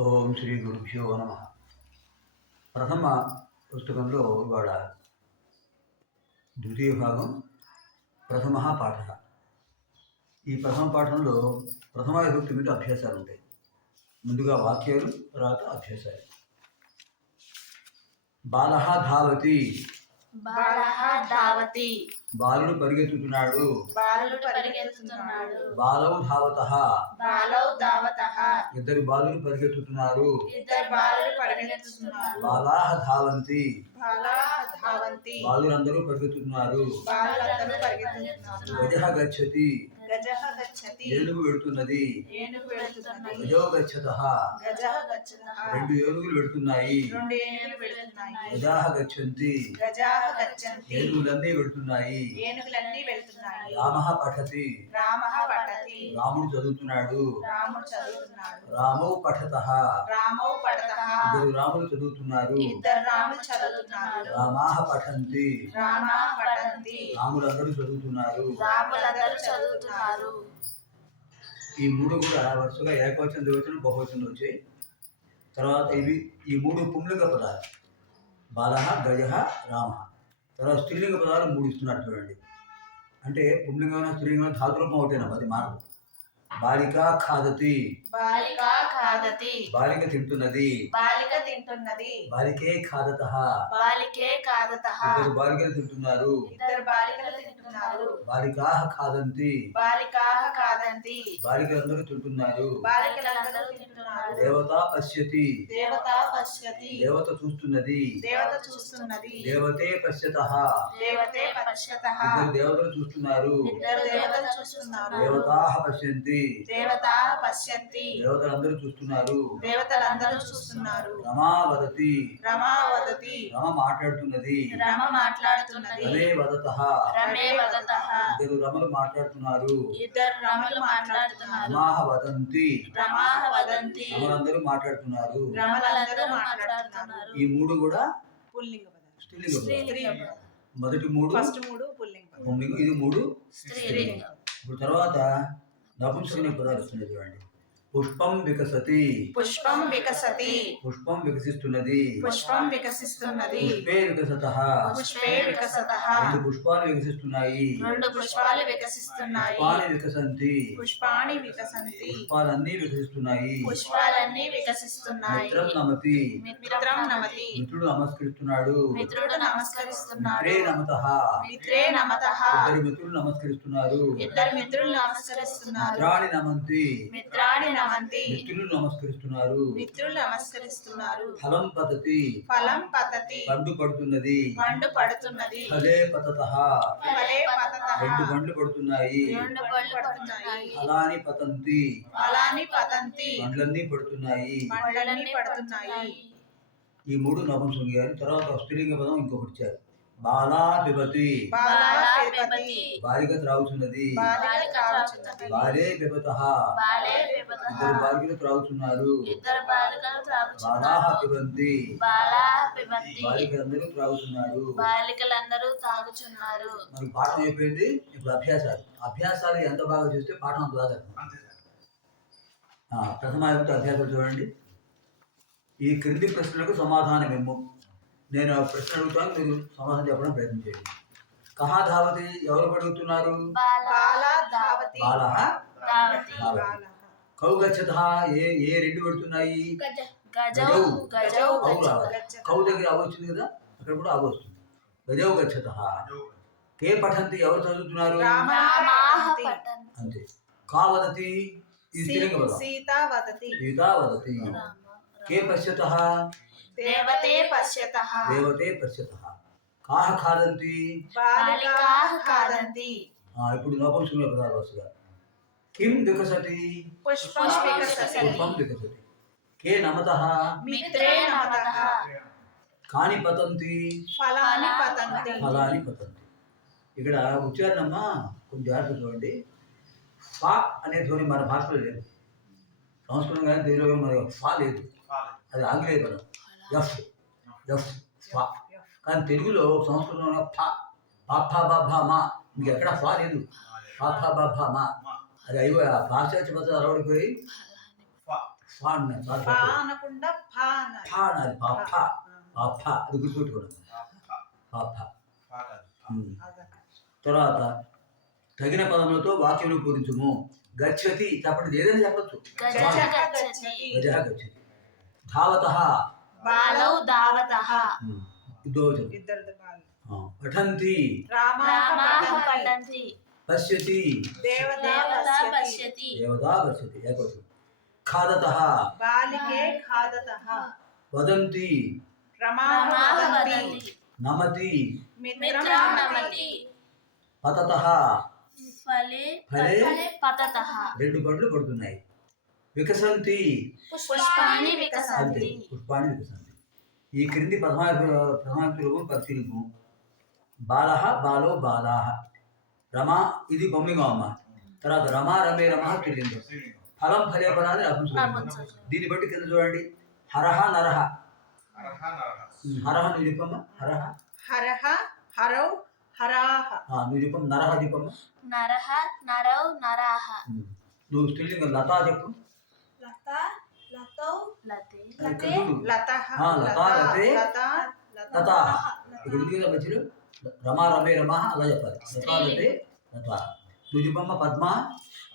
ఓం శ్రీ గురుభ్యో నమ. ప్రథమ పుస్తకంలో ఇవాళ ద్వితీయ భాగం ప్రథమ పాఠ. ఈ ప్రథమ పాఠంలో ప్రథమ విభక్తి మీద అభ్యాసాలు ఉంటాయి. ముందుగా వాక్యాలు తర్వాత అభ్యాసాలు. బాల ధావతి. బాల ధావతి. బాలుడు పరిగెత్తుతున్నాడు. బాలుడు పరిగెత్తుతున్నాడు. బాలవు ధావత. బాలౌ ధావతః. ఇద్దరు బాలులు పరిగెత్తుతున్నారు. ఇద్దరు బాలుడు పరిగెత్తుతున్నారు. బాలాహ ధావంతి. బాలాః ధావంతి. బాలురందరూ పరిగెత్తుతున్నారు. బాలులందరూ పరిగెత్తుతున్నారు. గజ గచ్చతి. గజః గచ్చతి. ఏనుగు వెళుతున్నది ఏనుగు వెళుతున్నది గజో గచ్చత. గచ్చతః. రెండు ఏనుగులు వెళుతున్నాయి రెండు ఏనుగులు వెళుతున్నాయి గజాహ గచ్చంతి. గజాః గచ్చంతి. ఏనుగులన్నీ వెళుతున్నాయి ఏనుగులన్నీ వెళ్తున్నాయి. రామ పఠతి. రామః రాముడు చదువుతున్నాడు. రాముడు చదువుతున్నాడు. రామౌ పఠత. రామౌ పఠతః. ఇద్దరు రాములు చదువుతున్నారు. ఇద్దరు రాములు చదువుతున్నారు. రామాహ పఠంతి. రామా పఠంతి. రాములందరూ చదువుతున్నారు. రాములందరూ చదువుతున్నారు. ఈ మూడు కూడా వరుసగా ఏకవచనం ద్వివచనం బహువచనం వచ్చాయి. తర్వాత ఇవి ఈ మూడు పుంలింగ పదాలు. బాల గజ రామ. తర్వాత స్త్రీలింగ పదాలు మూడు ఇస్తున్నారు చూడండి. అంటే పుంలింగమైన స్త్రీలింగమైన ధాతురూపం ఒకటేనా? పది మార్పు బాలిక ఖాదతి. బాలిక ఖాదతి. బాలిక తింటున్నది. బాలిక తింటున్నది. బాలికే ఖాదత బాలికే ఖాదత ఇద్దరు బాలికలు తింటున్నారు. ఇద్దరు బాలికలు తింటున్నారు. బాలికా ఖాదంతి బాలికా కాదంతి. బాలికలందరూ తింటున్నారు. బాలికలందరూ తింటున్నారు. దేవత పశ్యతి. దేవత పశ్యతి. దేవత చూస్తున్నది. దేవత చూస్తున్నది. దేవతే పశ్యత. దేవతే పశ్యత. ఇద్దరు దేవతలు చూస్తున్నారు. ఇద్దరు దేవతలు చూస్తున్నారు. దేవతా పశ్యంతి. దేవత పశ్యంతి. దేవతలందరూ చూస్తున్నారు. దేవతలందరూ చూస్తున్నారు. రమా వదతి రమా వదతి రమ మాట్లాడుతున్నది. రమ మాట్లాడుతున్నది. రమే వదత. రమే వదత ఇద్దరు రమలు మాట్లాడుతున్నారు. ఇద్దరు రమలు మాట్లాడుతున్నారు. రమాహ వదంతి. రమా వదంతి. రమలందరూ మాట్లాడుతున్నారు. రమలందరూ మాట్లాడుతున్నారు. ఈ మూడు కూడా పుల్లింగ పదాలు. స్త్రీలింగ మొదటి మూడు ఫస్ట్ మూడు పుల్లింగ ఇది మూడు స్త్రీలింగం. ఇప్పుడు తర్వాత నపుంసకలింగ పదాలు వస్తున్నాయి చూడండి. పుష్పం వికసతి. పుష్పం వికసతి. పుష్పం వికసిస్తున్నది. పుష్పం వికసిస్తున్నది. పుష్పే వికసత. పుష్పే వికసత. రెండు పుష్పాలు వికసిస్తున్నాయి. రెండు పుష్పాలు వికసిస్తున్నాయి. పుష్పాలు వికసంతి. పుష్పాణి వికసంతి. పుష్పాలన్నీ వికసిస్తున్నాయి. పుష్పాలన్నీ వికసిస్తున్నాయి. మిత్రం నమతి. మిత్రం నమతి. మిత్రుడు నమస్కరిస్తున్నాడు. మిత్రుడు నమస్కరిస్తున్నాడు. మిత్రే నమత. మిత్రే నమత. ఇద్దరు మిత్రులు నమస్కరిస్తున్నారు. ఇద్దరు మిత్రులు నమస్కరిస్తున్నారు. మిత్రాణి నమంతి. మిత్రాణి నమంతి. మిత్రులు నమస్కరిస్తున్నారు. మిత్రులు నమస్కరిస్తున్నారు. ఫలం పతతి. ఫలం పతతి. పండు పడుతున్నది. పండు పడుతున్నది. ఫలే పతత. ఫలే పతత. రెండు పండ్లు పడుతున్నాయి. రెండు పండ్లు పడుతున్నాయి. ఫలాని పతంతి. ఫలాని పతంతి. పండ్లన్నీ పడుతున్నాయి. పడుతున్నాయి. ఈ మూడు నపుంసంగారు తర్వాత స్త్రీలింగ పదం ఇంకొకటి ఇచ్చారు. బాలా పిబతి బాలిక త్రాగుతున్నది. బాలే పిబత ఇద్దరు బాలికలు త్రాగుతున్నారు. బాలాహ పిబంతి బాలా పిబంతి బాలికలందరూ త్రాగుతున్నారు. బాలికలందరూ తాగుచున్నారు మనకి పాఠం అయిపోయింది ఇప్పుడు అభ్యాసాలు. అభ్యాసాలు ఎంత బాగా చేస్తే పాఠం అంత బాగా అర్థం. ఆ, ప్రథమ విభక్తి అభ్యాసాలు చూడండి. ఈ క్రింది ప్రశ్నలకు సమాధానం ఏమో నేను ఆ ప్రశ్న అడుగుతాను మీరు సమాధానం చెప్పడం ప్రయత్నం చేయండి. కహా ధావతి ఎవరు అడుగుతున్నారు కౌ గచ్చత ఏ ఏ రెండు పెడుతున్నాయి? గజౌ. గజౌ కౌ గజౌ రావాలి కౌ దగ్గర అవ వచ్చింది కదా అక్కడ కూడా అవ వస్తుంది. గజౌ గచ్చత. కే పఠంతి ఎవరు చదువుతున్నారు? అంతే. కా వదతి ఈ స్త్రీలింగ పదం సీత వదతి. సీత వదతి. కే పశ్యత? దేవతే పశ్యత. దేవతే పశ్యత. కాహ ఖాదంతి? బాలికాః ఖాదంతి. ఆ, ఇప్పుడు నపుంసకుల పదాలు వరుసగా కిం వికసతి? పుష్పం వికసతి. పుష్పం వికసతి. కే నమత? మిత్రే నమతః. కాని పతంతి? ఫలాని పతంతి. ఫలాని పతంతి. ఇక్కడ ఉచ్చారణమ్మ కొంచెం జాగ్రత్త చూడండి. ఫా అనే ధ్వని మన భాషలో లేదు. సంస్కృతం కానీ తెలుగులో మన ఫా లేదు. అది ఆంగ్లేయ పదం. ఎఫ్. ఎఫ్. ఫా. కానీ తెలుగులో సంస్కృతంలో ఫా. పాపా బాబా మా. మీకు ఎక్కడ ఫా లేదు. పాపా బాబా మా. అది అయిపోయి ఆ పాశ్చాత్య పదాలు అలవడిపోయి ఫా. అనకుండా ఫా అనాలి ఫా అనాలి పా ఫా. పా ఫా. అది గుర్తుపెట్టుకోండి. పా ఫా. ఉమ్. అదే. తర్వాత తగిన పదములతో వాక్యమును పూరించుము గచ్చతి చెప్పండి ఏదైనా చెప్పచ్చు. గజ గచ్చతి ధావత. బాలౌ దావతః దోచం ఇద్దరిది బాలు. పఠంతి. పశ్యతి. దేవతా పశ్యతి. పశ్యతి. దేవతా పశ్యతి. ఏకవచనం ఖాదత. బాలికే ఖాదతః. వదంతి. రమాః రమాః వదంతి. వదంతి. నమతి. మిత్రం రెండు పండ్లు పడుతున్నాయి. వికసంతి. పుష్పాన్ని వికసంతి. ఈ క్రింది ప్రథమా ప్రథమాంతి రూపం పరిశీలిపు. బాల బాలో బాలా రమ ఇది బొమ్మిగా అమ్మ తర్వాత రమ రమే రమ స్త్రీలింగం ఫలం ఫలే ఫలాన్ని. దీన్ని బట్టి కింద చూడండి. హరహ నరహ. హరహ నువ్వు చెప్పమ్మ. హరహ హరః నువ్వు చెప్పమ్మ నరహ చెప్పమ్మ నరః నరౌ నరాః ఉమ్. నువ్వు స్త్రీలింగం లతా చెప్పు లత లతౌ లతే ఇక్కడ చూడు. లతః ఆ, లతా, లతే, లతా లతా ఇక్కడ ఉంది కదా మధ్యలో రమా రమే రమ అలా చెప్పాలి లతా లతే లత నువ్వు చెప్పమ్మ పద్మ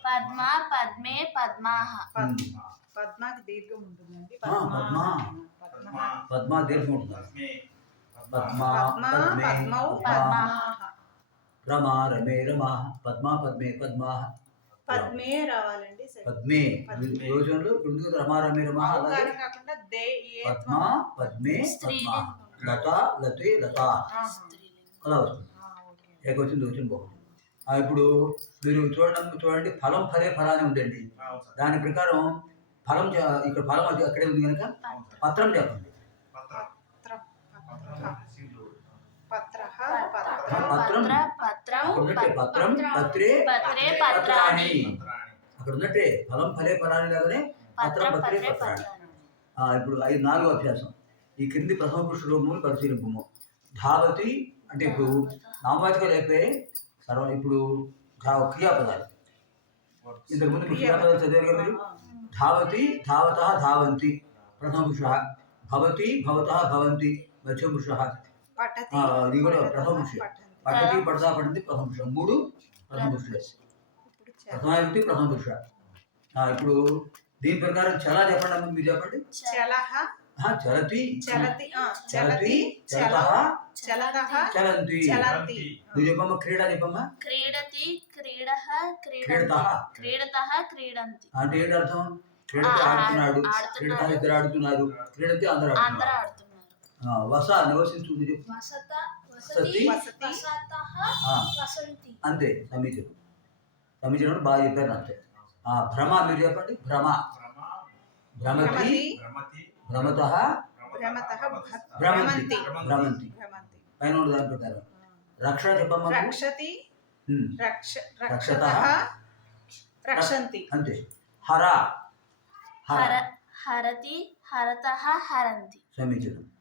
పద్మ పద్మే పద్మాః ఉమ్. పద్మాకి దీర్ఘం ఉంటుందండి ఆ, పద్మ. పద్మ పద్మ దీర్ఘం ఉంటుంది పద్మ పద్మ పద్మే పద్మౌ పద్మ పద్మాః రమ రమే రమ పద్మ పద్మే పద్మ. పద్మే రావాలండి. పద్మే. ఉంది కదా రమా రమే రమ అలాగే పద్మ పద్మే పద్మ. లత లతే లత. అలా వస్తుంది. ఆ, ఓకే. ఏకొచ్చింది వచ్చింది బాగుంది ఇప్పుడు మీరు చూడండి చూడండి ఫలం ఫలే ఫలాన్ని ఉందండి దాని ప్రకారం ఫలం ఇక్కడ ఫలం అది అక్కడే ఉంది కనుక పత్రం చెప్పండి. పత్రం. పత్రః పత్రాణి అక్కడ ఉన్నట్టే ఫలం ఫలే ఫలాన్ని లాగానే పత్రం పత్రం పత్రే పత్రే పత్రాణి ఇప్పుడు ఐదు నాలుగో అభ్యాసం ఈ క్రింది ప్రథమ పురుష రూపములు పరిశీలింపము. ధావతి అంటే ఇప్పుడు నామవాచకాలు అయిపోయి తర్వాత ఇప్పుడు క్రియాపదాలు. ఇంతకుముందు క్రియాపదాలు చదివారు కదా మీరు? ధావతి ధావత ధావంతి. ప్రథమ పురుష భవతి భవత భవంతి. మధ్య పురుష ఇది కూడా ప్రథమ పురుష పఠతి పడతా పఠంతి ప్రథమ పురుష మూడు ప్రథమ చ- ప్రథమ వ్యక్తి ప్రథమ పురుష ఆ, ఇప్పుడు దీని ప్రకారం చలా చెప్పండి అమ్మ మీరు చెప్పండి. చలతి. చలతి చలతి చలతి చల చలత చలతః చలంతి. చలంతి. నువ్వు చెప్పమ్మ క్రీడ చెప్పమ్మ. క్రీడతి క్రీడః క్రీడంతి. క్రీడతః క్రీడతః క్రీడంతి. అంటే ఏంటి అర్థం క్రీడతి ఆడుతున్నాడు. క్రీడత ఇద్దరు ఆడుతున్నారు. క్రీడతి అందరూ ఆడుతున్నారు. వస వసంతి అంతే సమీచనం. సమీచనం బాగా చెప్పారు అంతే. ఆ, భ్రమ మీరు చెప్పండి భ్రమ. భ్రమతి భ్రమతి భ్రమత భ్రమతః పైన దాని ప్రకారం. రక్షణ చెప్పమ్మా. రక్షతి రక్షతః రక్షతః అంతే. హర. హర. హర హరతి హరతః హరంతి. సమీచనం.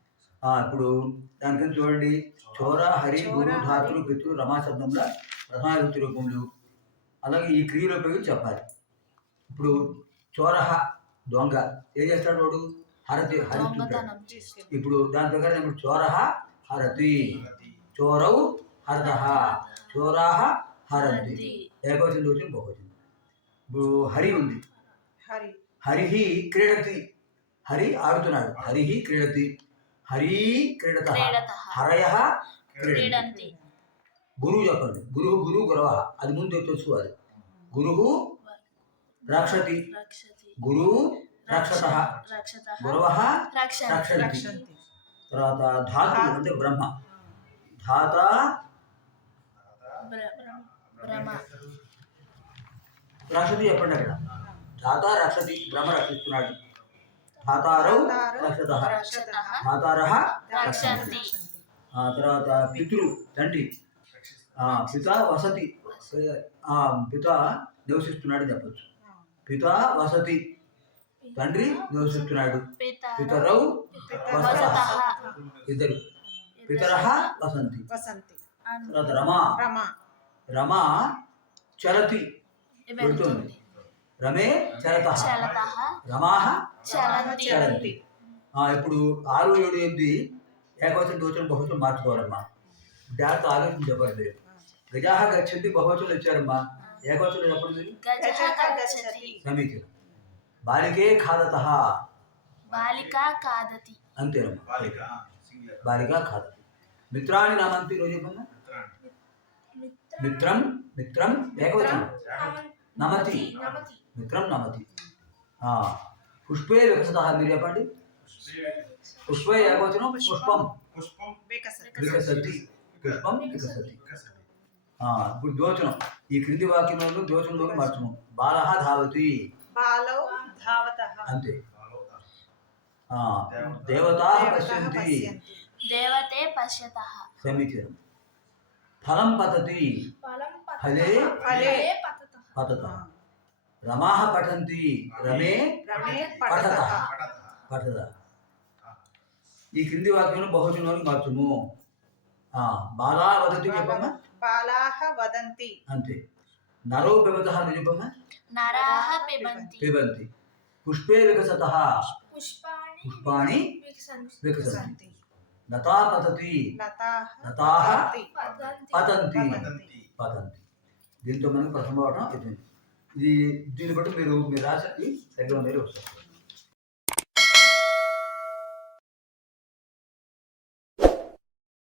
ఇప్పుడు దానికని చూడండి. చోర హరి గురు హరి. ధాతులు పితృ రమా శబ్దంలో ప్రధానవృత్తి రూపములు అలాగే ఈ క్రియలో ఉపయోగించి చెప్పాలి. ఇప్పుడు చోరహ దొంగ ఏం చేస్తాడు వాడు? హరతి హరిస్తుంటాడు చేస్తుంది ఇప్పుడు దాని ప్రకారం ఇప్పుడు చోరహ హరతి. చోరౌ హరతః. చోరాహ హరంతి. ఏకవచనం వచ్చింది బహువచనం. ఇప్పుడు హరి ఉంది. హరి. హరిహి క్రీడతి. హరి ఆడుతున్నాడు. హరిహి క్రీడతి. హరి క్రీడత హరయ క్రీడతి. గురువు చెప్పండి. గురువు గురువు గురవ. అది ముందు తెలుసుకోవాలి గురువు రక్షతి. గురువు రక్షత. గురవ రక్షంతి. తర్వాత ధాతు అంటే బ్రహ్మ. ధాత రక్షతి చెప్పండి అక్కడ. ధాత రక్షతి బ్రహ్మ రక్షిస్తున్నాడు. ధాతారౌ రక్షత. ఆ తర్వాత పితృ తండ్రి ఆ, పిత వసతి. ఆ, పిత నివసిస్తున్నాడు చెప్పచ్చు. పిత వసతి. తండ్రి నివసిస్తున్నాడు. పిత పితరౌ వసత. ఇద్దరు. పితరః వసంతి. వసంతి. తర్వాత రమ. రమ. వెళ్తుంది వెళ్తుంది రమే చరత. రమాహ చరంతి. ఇప్పుడు ఆరు ఏడు ఎనిమిది ఏకవచనం దోచనం బహువచనం మార్చుకోవాలమ్మా. జాగ్రత్త ఆలోచన చెప్పండి గజాహ గచ్చంతి బహువచనం ఇచ్చారమ్మా. ఏకవచనం చెప్పండి. మీరు సమీచీనం బాలికే ఖాదత. బాలికా కాదతి అంతేనమ్మా. బాలిక సింగులర్ బాలికా ఖాదతి. మిత్రాన్ని నామంతి రోజు చెప్పమ్మా మిత్రం. మిత్రం ఏకవచనం. నమతి. మిత్రం నమతి పుష్పే వికసత మీరు చెప్పండి పుష్పే ఏకవచనం పుష్పం పుష్పం వికసతి పుష్పం వికసతి ఇప్పుడు ద్యోచనం ఈ క్రింది వాక్యంలో ద్యోచనంలోకి మార్చము. బాలౌ ధావత। అంతే। దేవతా పశ్యంతి। దేవతే పశ్యతః। సమీచీనం ఫలం పతతి। ఫలే ఫలే పతత। రమాహ పఠంతి రమే రమే పఠత పఠత పడత పఠద ఈ క్రింది వాక్యంలో బహుజనంలోకి మార్చుము ఆ, బాలా వదతి చెప్పమ్మా బాలాహ వదంతి అంతే నరో పిబత చెప్పమ్మా నరాః పిబంతి పిబంతి పుష్పే వికసత పుష్పాణి వికసంతి వికసంతి వికసంతి లతా పతతి లతాహ లతాహ పతంతి పతంతి వదంతి పతంతి దీంతో మనకి ప్రథమ పాఠం అయిపోయింది ఇది దీన్ని బట్టి మీరు మీరు రాసి దగ్గర మీరు వస్తారు